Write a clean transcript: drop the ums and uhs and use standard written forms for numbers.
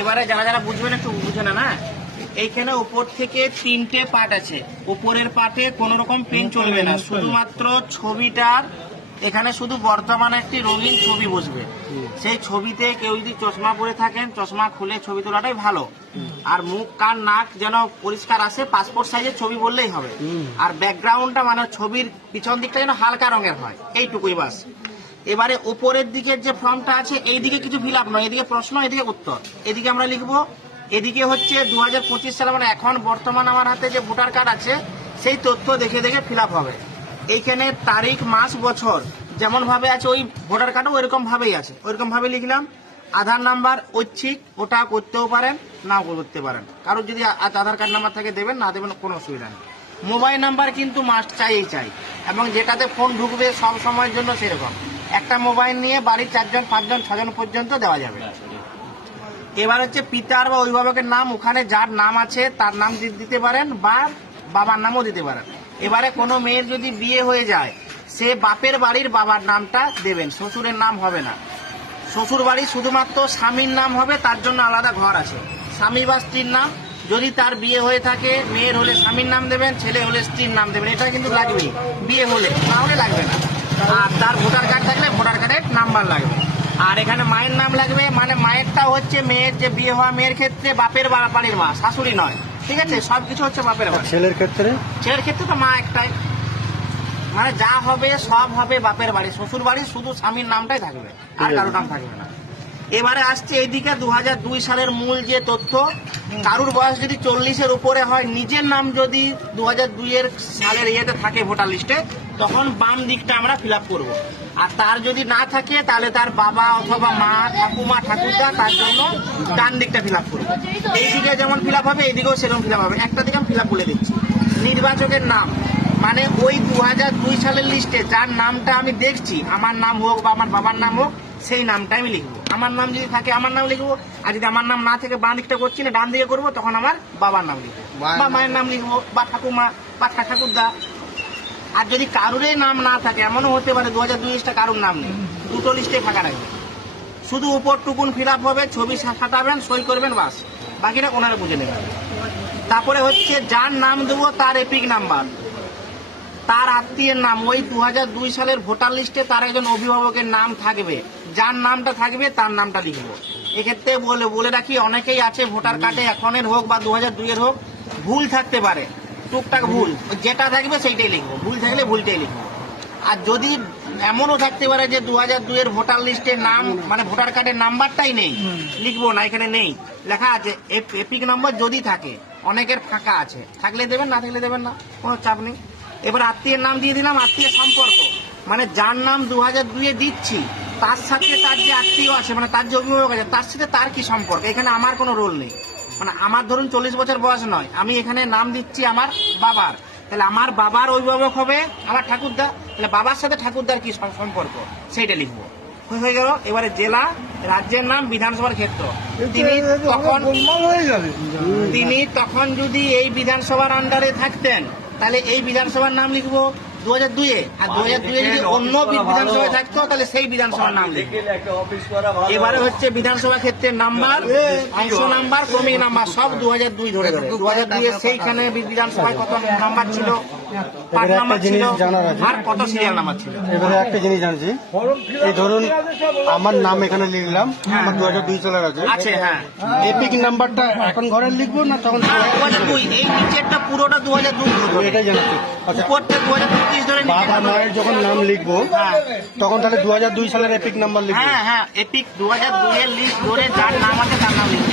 এবারে যারা যারা বুঝবেন একটু বুঝে না, এইখানে উপর থেকে 3টে পার্ট আছে। উপরের পার্টে কোনো রকম পেন চলবে না, শুধুমাত্র ছবিটার এখানে শুধু বর্তমানে একটি রঙিন ছবি বসবে। সেই ছবিতে কেউ যদি চশমা পরে থাকেন, চশমা খুলে ছবি তোলাটাই ভালো। আর মুখ কান নাক যেন পরিষ্কার আসে, পাসপোর্ট সাইজের ছবি বললেই হবে। আর ব্যাকগ্রাউন্ডটা মানে ছবির পিছন দিকটা যেন হালকা রঙের হয়, এইটুকুই বাস। এবারে উপরের দিকের যে ফর্মটা আছে, এইদিকে কিছু ফিল আপ নয়, এদিকে প্রশ্ন, এদিকে উত্তর। এদিকে আমরা লিখবো, এদিকে হচ্ছে 2025 সালে মানে এখন বর্তমান আমার হাতে যে ভোটার কার্ড আছে সেই তথ্য দেখে দেখে ফিল আপ হবে। এইখানে তারিখ মাস বছর যেমন ভাবে আছে ওই ভোটার কার্ডও ওইরকম ভাবেই আছে, ওইরকম ভাবে লিখলাম। আধার নাম্বার ঐচ্ছিক, ওটা করতেও পারেন নাও করতে পারেন, কারোর যদি আধার কার্ড নাম্বার থাকে দেবেন, না দেবেন কোনো অসুবিধা নেই। মোবাইল নাম্বার কিন্তু মাস্ট চাই, এবং যেটাতে ফোন ঢুকবে সব সময়ের জন্য সেরকম একটা মোবাইল নিয়ে বাড়ির 4 জন 5 জন 6 জন পর্যন্ত দেওয়া যাবে। এবার হচ্ছে পিতার বা অভিভাবকের নাম, ওখানে যার নাম আছে তার নাম দিতে পারেন বা বাবার নামও দিতে পারেন। এবারে কোনো মেয়ের যদি বিয়ে হয়ে যায়, সে বাপের বাড়ির বাবার নামটা দেবেন, শ্বশুরের নাম হবে না। শ্বশুর বাড়ি শুধুমাত্র স্বামীর নাম হবে, তার জন্য আলাদা ঘর আছে। স্বামী বা স্ত্রীর নাম, যদি তার বিয়ে হয়ে থাকে, মেয়ের হলে স্বামীর নাম দেবেন, ছেলে হলে স্ত্রীর নাম দেবেন, এটা কিন্তু লাগবেই বিয়ে হলে, না হলে লাগবে না। আর তার ভোটার কার্ড থাকলে ভোটার কার্ডের নাম্বার লাগবে। আর এখানে মায়ের নাম লাগবে, মানে মায়েরটা হচ্ছে মেয়ের যে বিয়ে হওয়া মেয়ের ক্ষেত্রে বাপের বাড়ির মা, শাশুড়ি নয়, ঠিক আছে? সবকিছু হচ্ছে বাপের বাড়ি। ছেলের ক্ষেত্রে তো মা একটাই, মানে যা হবে সব হবে বাপের বাড়ি। শ্বশুর বাড়ি শুধু স্বামীর নামটাই থাকবে, আর কারো নাম থাকবে না। এবারে আসছে এইদিকে 2002 সালের মূল যে তথ্য, কারুর বয়স যদি 40-এর উপরে হয়, নিজের নাম যদি 2002 সালের ইয়েতে থাকে ভোটার লিস্টে, তখন বাম দিকটা আমরা ফিল আপ করবো। আর তার যদি না থাকে তাহলে তার বাবা অথবা মা, ঠাকুমা, ঠাকুরদা, তার জন্য ডান দিকটা ফিল আপ করবো। এইদিকে যেমন ফিল আপ হবে, এইদিকেও সেরকম ফিল আপ হবে। একটা দিকে আমি ফিল আপ বলে দিচ্ছি। নির্বাচকের নাম, মানে ওই 2002 সালের লিস্টে যার নামটা আমি দেখছি, আমার নাম হোক বা আমার বাবার নাম হোক, সেই নামটা আমি লিখবো। আমার নাম যদি থাকে আমার নাম লিখবো, আর যদি আমার নাম না থাকে বাঁ দিকটা করছি না ডান দিকে করবো, তখন আমার বাবার নাম লিখবো বা মায়ের নাম লিখবো বা ঠাকুমা বা ঠাকুরদা। আর যদি কারুরই নাম না থাকে, এমনও হতে পারে 2002 কারুর নাম নেই, দুটো লিস্টে ফাঁকা রাখবে। শুধু উপর টুকুন ফিল আপ হবে, ছবি সাঁটাবেন, সই করবেন, বাস, বাকিটা ওনারা বুঝে নেবেন। তারপরে হচ্ছে যার নাম দেবো তার এপিক নাম্বার, তার আত্মীয়ের নাম, ওই 2002 সালের ভোটার লিস্টে তার একজন অভিভাবকের নাম থাকবে, যার নামটা থাকবে তার নামটা লিখবো। এক্ষেত্রে বলে রাখি, অনেকেই আছে ভোটার কার্ডে এখনের হোক বা 2002 হোক ভুল থাকতে পারে, টুকটাক ভুল, যেটা থাকবে সেইটাই লিখবো, ভুল থাকলে ভুলটাই লিখবো। আর যদি এমনও থাকতে পারে যে 2002 ভোটার লিস্টের নাম মানে ভোটার কার্ডের নাম্বারটাই নেই, লিখবো না, এখানে নেই, লেখা আছে এপিক নম্বর যদি থাকে। অনেকের ফাঁকা আছে, থাকলে দেবেন, না থাকলে দেবেন না, কোনো চাপ নেই। এবার আত্মীয়ের নাম দিয়ে দিলাম। আত্মীয় সম্পর্ক, মানে যার নাম 2002 দিচ্ছি, তার সাথে তার যে আত্মীয় আছে, মানে তার যে অভিভাবক আছে, তার সাথে তার কি সম্পর্ক, এখানে আমার কোনো রোল নেই। মানে আমার ধরুন 40 বছর বয়স নয়, আমি এখানে নাম দিচ্ছি আমার বাবার, তাহলে আমার বাবার অভিভাবক হবে আমার ঠাকুরদা, তাহলে বাবার সাথে ঠাকুরদার কি সম্পর্ক সেইটা লিখবো, হয়ে গেল। এবারে জেলা, রাজ্যের নাম, বিধানসভার ক্ষেত্র, তিনি তখন যদি এই বিধানসভার আন্ডারে থাকতেন, তাহলে এই বিধানসভার নাম লিখবো 2002, আর 2002 যদি অন্য বিধানসভায় থাকতো তাহলে সেই বিধানসভার নাম লিখবো। এবারে হচ্ছে বিধানসভা ক্ষেত্রের নাম্বার, অংশ নাম্বার, ক্রমিক নাম্বার, সব 2002 ধরে 2002 সেইখানে বিধানসভায় কত নাম্বার ছিল, পার্ট নাম্বার ছিল, আর কত সিরিয়াল নাম্বার ছিল। এবারে একটা জিনিস জানছি, এই ধরুন আমার নাম এখানে লিখলাম, আমার 2002 সালের আছে, হ্যাঁ, এপিক নাম্বারটা এখন ঘরে লিখবো না তখন 2002, এই নিচেরটা পুরোটা 2002, এটাই জানাচ্ছি। আচ্ছা, উপরটা 2025 ধরে, বাবা মায়ের যখন নাম লিখবো তখন তাহলে 2002 সালের এপিক নাম্বার লিখবো। হ্যাঁ, এপিক 2002 লিস্ট ধরে যার নাম আছে তার নাম লিখবো।